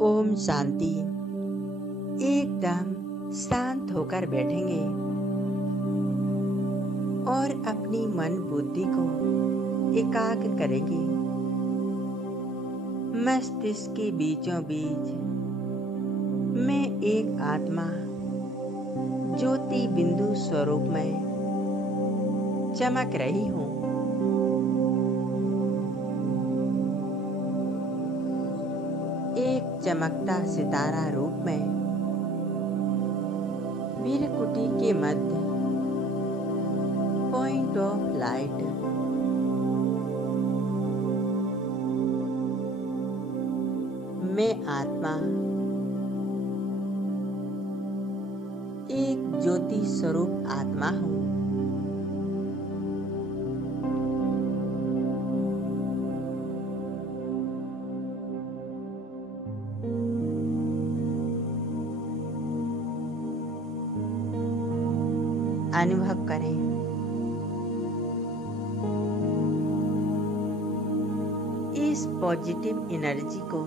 ओम शांति। एकदम शांत होकर बैठेंगे और अपनी मन बुद्धि को एकाग्र करेंगे। मस्तिष्क के बीचों बीच मैं एक आत्मा ज्योति बिंदु स्वरूप में चमक रही हूँ। एक चमकता सितारा रूप में भीरकुटी के मध्य पॉइंट ऑफ लाइट मैं आत्मा एक ज्योति स्वरूप आत्मा हूँ। अनुभव करें इस पॉजिटिव एनर्जी को।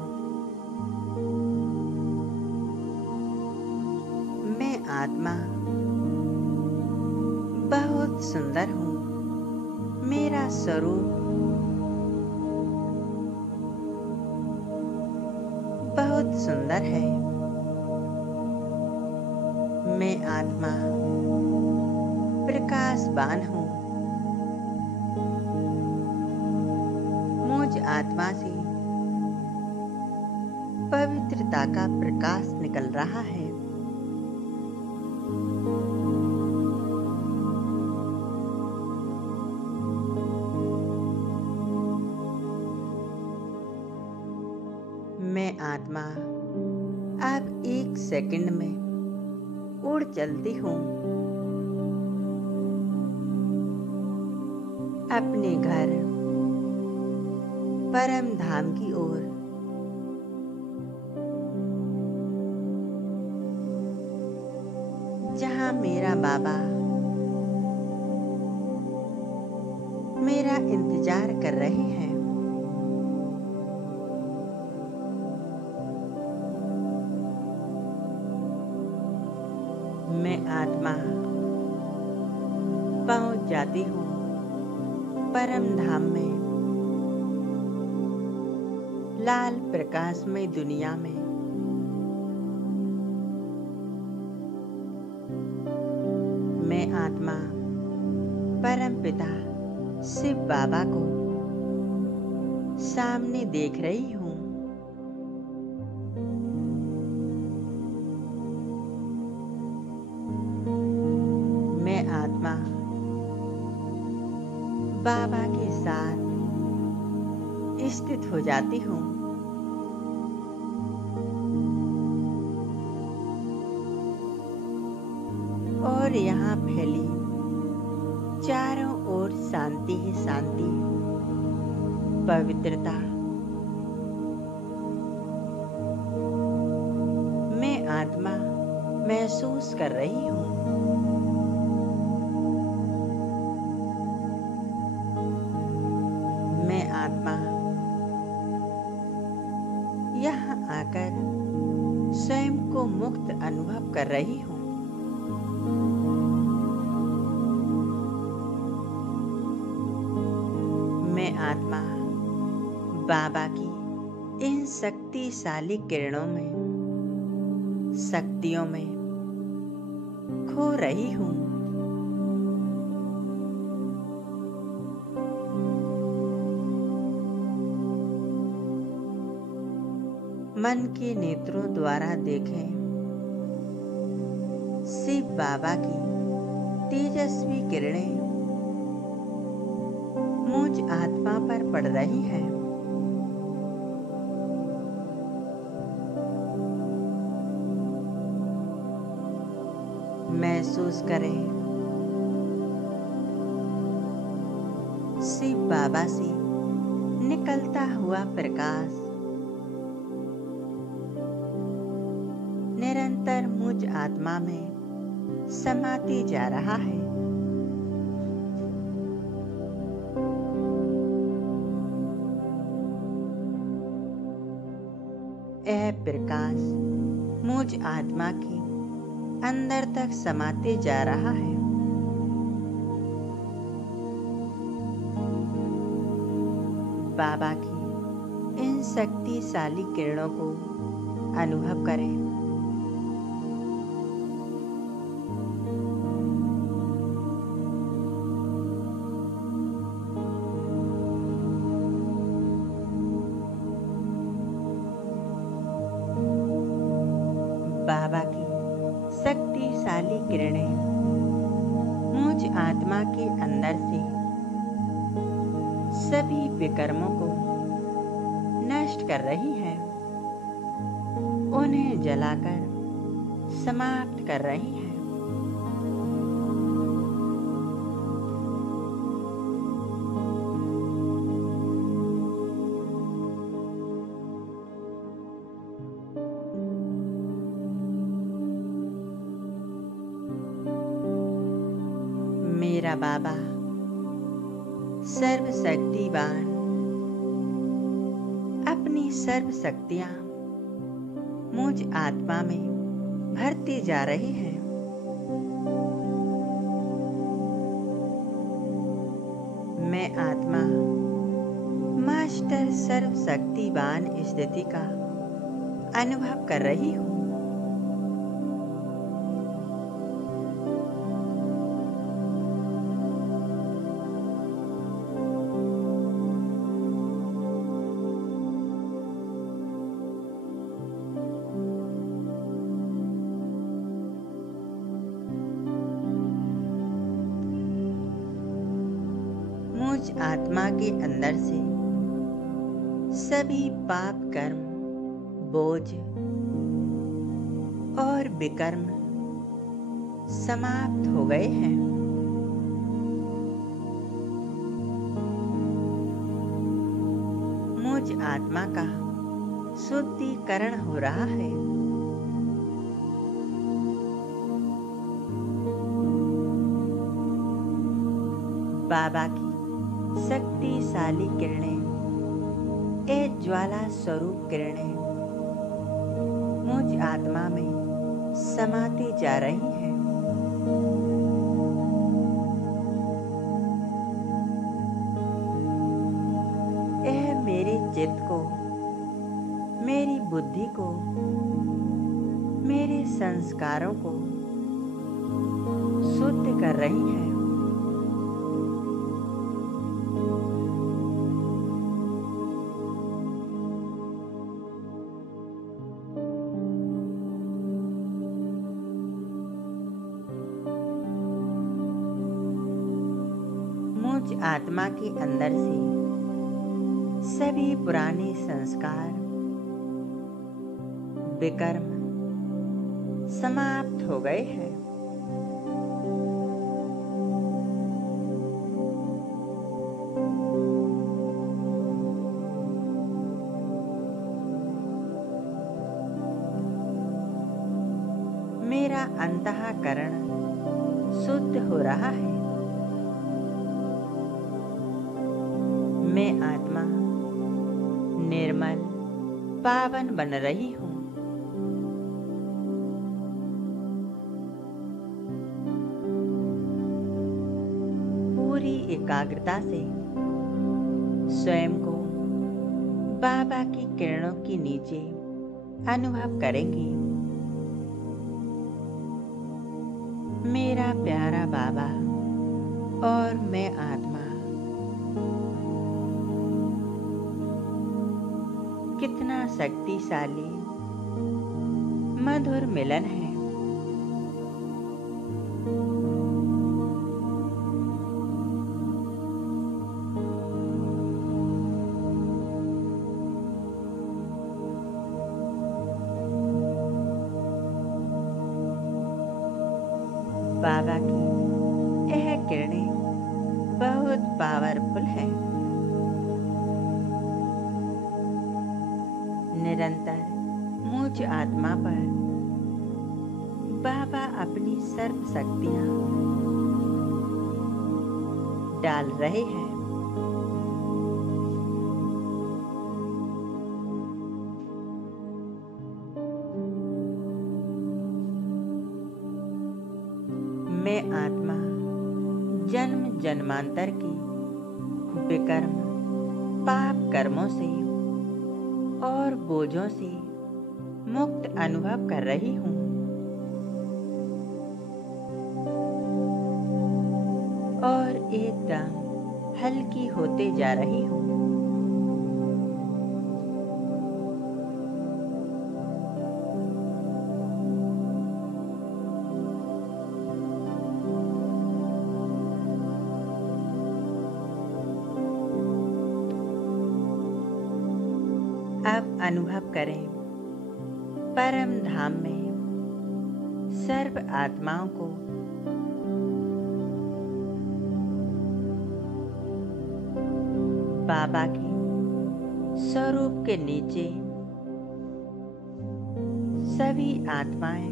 मैं आत्मा बहुत सुंदर हूँ। मेरा स्वरूप बहुत सुंदर है। मैं आत्मा प्रकाशवान हूँ। मुझ आत्मा से पवित्रता का प्रकाश निकल रहा है। मैं आत्मा अब एक सेकंड में उड़ चलती हूँ अपने घर परम धाम की ओर। जहाँ मेरा बाबा मेरा इंतजार कर रहे हैं। मैं आत्मा पहुंच जाती हूँ परम धाम में, लाल प्रकाशमय दुनिया में। मैं आत्मा परम पिता शिव बाबा को सामने देख रही हूँ। मैं आत्मा बाबा के साथ स्थित हो जाती हूँ। और यहाँ फैली चारों ओर शांति ही शांति, पवित्रता। मैं आत्मा महसूस कर रही हूँ। मैं आत्मा यहाँ आकर स्वयं को मुक्त अनुभव कर रही हूँ। मैं आत्मा बाबा की इन शक्तिशाली किरणों में, शक्तियों में खो रही हूँ। मन के नेत्रों द्वारा देखें शिव बाबा की तेजस्वी किरणें मुझ आत्मा पर पड़ रही हैं। महसूस करें शिव बाबा से निकलता हुआ प्रकाश निरंतर मुझ आत्मा में समाते जा रहा है। यह प्रकाश मुझ आत्मा के अंदर तक समाते जा रहा है। बाबा की इन शक्तिशाली किरणों को अनुभव करें। बाबा की शक्तिशाली किरणें मुझ आत्मा के अंदर से सभी विकर्मों को नष्ट कर रही हैं, उन्हें जलाकर समाप्त कर रही हैं। मेरा बाबा सर्वशक्तिवान अपनी सर्व शक्तियां मुझ आत्मा में भरती जा रही हैं। मैं आत्मा मास्टर सर्वशक्तिवान स्थिति का अनुभव कर रही हूँ। मुझ आत्मा के अंदर से सभी पाप कर्म, बोझ और विकर्म समाप्त हो गए हैं। मुझ आत्मा का शुद्धिकरण हो रहा है। बाबा की शक्तिशाली किरणें, एक ज्वाला स्वरूप किरणें मुझ आत्मा में समाती जा रही हैं। यह मेरे चित्त को, मेरी बुद्धि को, मेरे संस्कारों को शुद्ध कर रही हैं। मुझ आत्मा के अंदर से सभी पुराने संस्कार, विकर्म समाप्त हो गए हैं। मेरा अंतःकरण शुद्ध हो रहा है। मैं आत्मा निर्मल, पावन बन रही हूँ। पूरी एकाग्रता से स्वयं को बाबा की किरणों के नीचे अनुभव करेंगी। मेरा प्यारा बाबा और मैं आत्मा कितना शक्तिशाली मधुर मिलन है। बाबा की यह किरणें बहुत पावरफुल है। निरंतर मुझ आत्मा पर बाबा अपनी सर्व शक्तियां डाल रहे हैं। मैं आत्मा जन्म जन्मांतर की विकर्म पाप कर्मों से और बोझों से मुक्त अनुभव कर रही हूँ और एकदम हल्की होते जा रही हूँ। अब अनुभव करें परम धाम में सर्व आत्माओं को बाबा के स्वरूप के नीचे सभी आत्माएं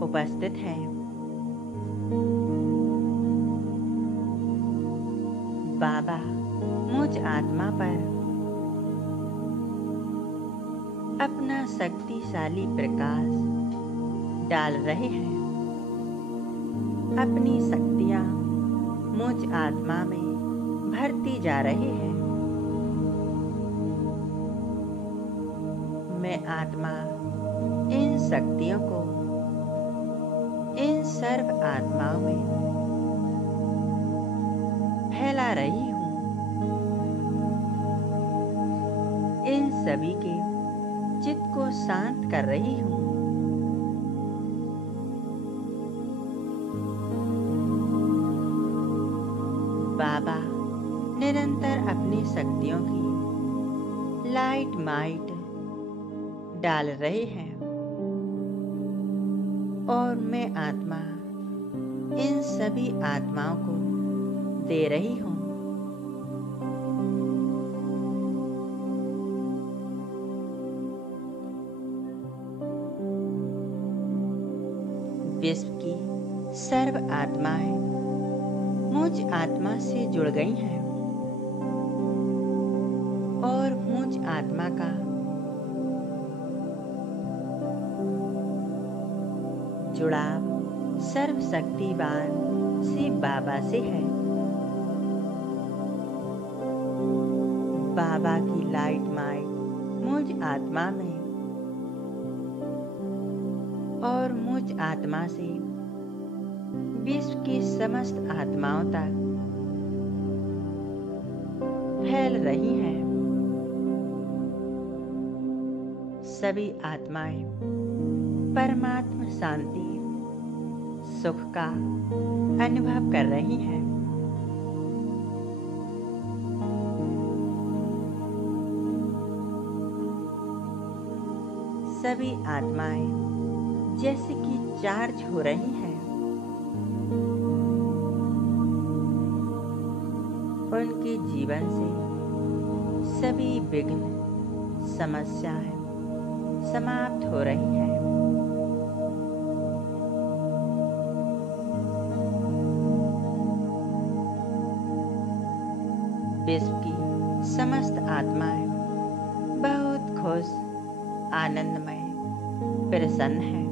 उपस्थित हैं। बाबा मुझ आत्मा पर अपना शक्तिशाली प्रकाश डाल रहे हैं। अपनी शक्तियां मुझ आत्मा में भरती जा रही हैं। मैं आत्मा इन शक्तियों को इन सर्व आत्माओं में फैला रही हूँ। इन सभी के चित्त को शांत कर रही हूँ। बाबा निरंतर अपनी शक्तियों की लाइट माइट डाल रहे हैं और मैं आत्मा इन सभी आत्माओं को दे रही हूँ। विश्व की सर्व आत्माएं मुझ आत्मा से जुड़ गई हैं और मुझ आत्मा का जुड़ाव सर्वशक्तिवान शिव बाबा से है। बाबा की लाइट माइट मुझ आत्मा में और मुझ आत्मा से विश्व की समस्त आत्माओं तक फैल रही हैं। सभी आत्माएं परमात्मा शांति सुख का अनुभव कर रही हैं। सभी आत्माएं जैसे कि चार्ज हो रही हैं। उनके जीवन से सभी विघ्न समस्याएं समाप्त हो रही हैं। विश्व की समस्त आत्माएं बहुत खुश आनंदमय प्रसन्न हैं।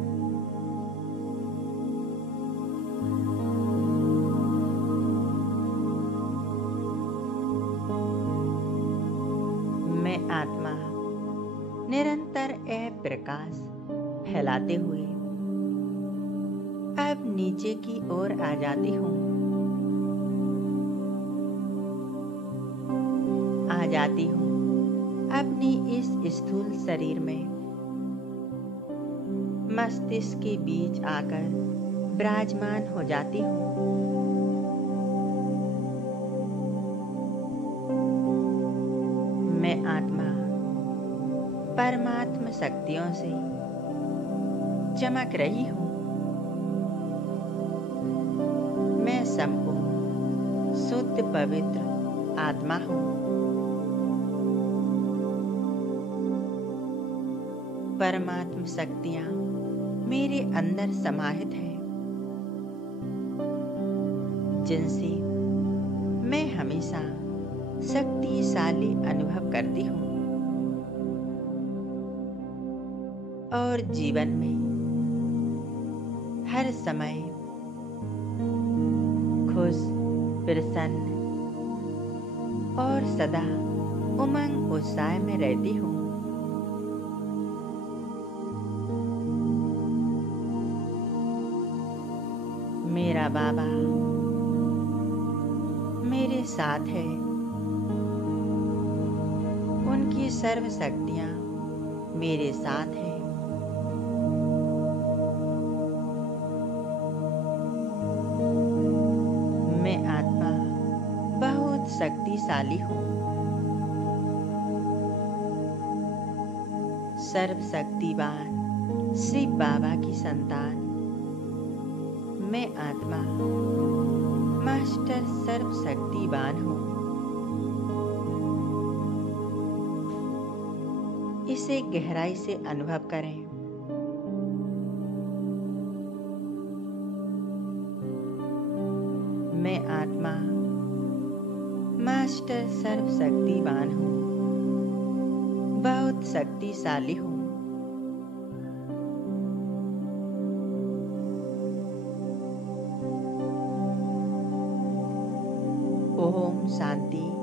मैं आत्मा निरंतर यह प्रकाश फैलाते हुए अब नीचे की ओर आ जाती हूँ। आ जाती हूँ अपनी इस स्थूल शरीर में मस्तिष्क के बीच आकर विराजमान हो जाती हूँ। मैं आत्मा परमात्मा शक्तियों से चमक रही हूँ। मैं संपूर्ण शुद्ध पवित्र आत्मा हूँ। परमात्मा शक्तियाँ मेरे अंदर समाहित हैं, जिनसे मैं हमेशा शक्तिशाली अनुभव करती हूँ और जीवन में हर समय खुश, प्रसन्न और सदा उमंग उत्साह में रहती हूँ। मेरा बाबा मेरे साथ है। उनकी सर्व शक्तियाँ मेरे साथ हैं। मैं आत्मा बहुत शक्तिशाली हूँ। सर्वशक्तिवान शिव बाबा की संतान मैं आत्मा मास्टर सर्वशक्तिवान हूँ। इसे गहराई से अनुभव करें। मैं आत्मा मास्टर सर्वशक्तिवान हूँ, बहुत शक्तिशाली हूँ। ओम शांति।